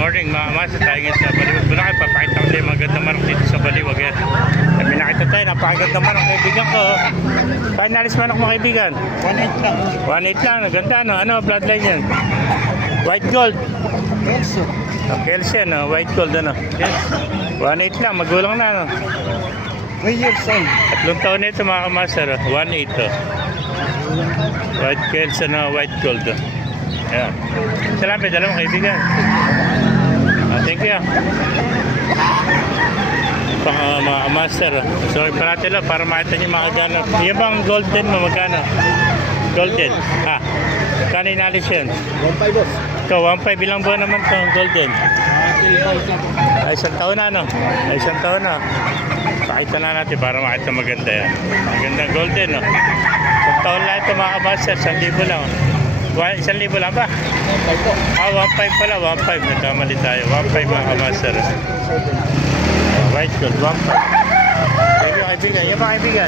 morning mga masa, tayo ngayon sa Baliwag Bulacan. Papakita ko tayo magandang manok dito sa Baliwag. Yan. Kami nakita tayo, napakagandang manok kaibigan ko. Kaya nalis manok mo kaibigan? 1.8 lang. 1.8 lang, ganda no? Ano bloodline yan? White gold. Kelso. Kelsian, no? White gold ano? Yes. 1.8 lang, magulang na no? 3 years old. 3 taon na ito mga kamasar. 1.8 to. White Kelsian, no? White gold. Yan. Salamat, dalawang kaibigan. Thank you. Pang mga master. So, parati lang para makita niyo mga gano'n. Yung bang golden mo, magkano? Golden. Kano inalis yun? 1.5 boss. Ito, 1.5 ilang buwan naman itong golden. Ay, 1 taon na, no? Ay, 1 taon na. Pakita na natin para makita maganda yan. Magandang golden, no? 1 taon lang ito mga master. 1,000 lang. 1,000 lang ba? 1.5 pala, 1.5. Nagkamali tayo. 1.5 mga kamaster. White gold, 1.5. Yung kaibigan, yung mga kaibigan.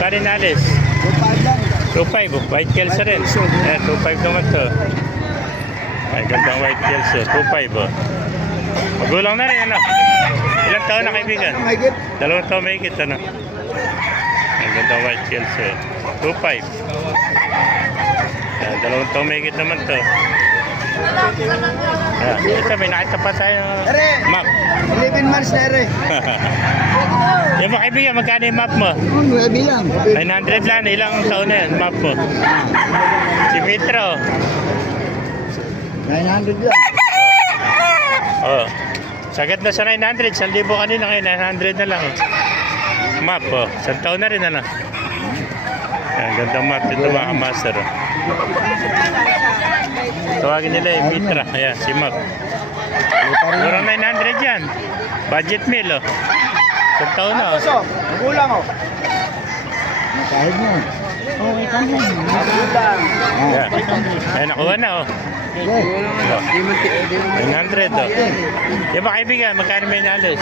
Cardinales. 2.5 lang. 2.5, white Kelso rin. 2.5 naman to. Ay, gandang white Kelso. 2.5. Magulang na rin, ano? Ilang taon na kaibigan? 2 taon may higit, ano? Ang gandang white Kelso. 2.5. Yan, 2 taon may higit naman to. Yan, ito may nakita pa tayo map. 11 months na rin. Yung mga kaibigan, magkano yung map mo? 9 lang. 900 lang, ilang taon na yan, map mo? Si Mitro. 900 lang. Oh. Sagat na sa 900, 1,000 kanina ngayon, 900 na lang. Map, oh. 1 taon na rin, ano? Yan, gandang map dito mga master. Oh. Tawagin nila yung Mitra. Ayan, si Map. Murang 900 yan. Budget meal, oh. 1 taon na, oh. Magulang, oh. Kahit mo. Okay, kami. Magulang. Ayan. Ayan, nakuha na, oh. 900, oh. Yung mga kaibigan, magkano may nalis?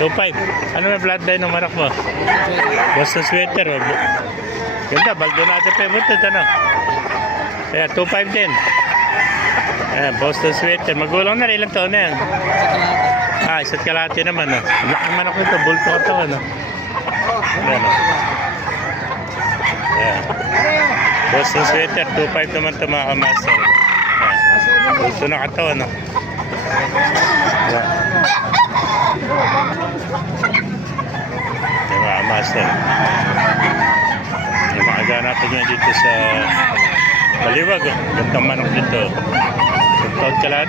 2.5. Ano may bloodline ng manok mo? Boston sweater, oh. Ganda, Baldonado pa yung butot, ano? Ayan, 2.5 din. Ayan, Boston sweater. Magulang na rin, ilang taon na yan? Isa't kalahati naman, oh. Laki manok nito, bulto ka ito, ano? Ayan, oh. Ayan. Boston sweater, 2.5 naman ito mga kamaster. Ayan. Bulto na katawan, no? Ayan. Ayan mga kamaster. Yung mga ganapin nyo dito sa Baliwag, oh. Gandang manok dito. 1 taon ka lahat.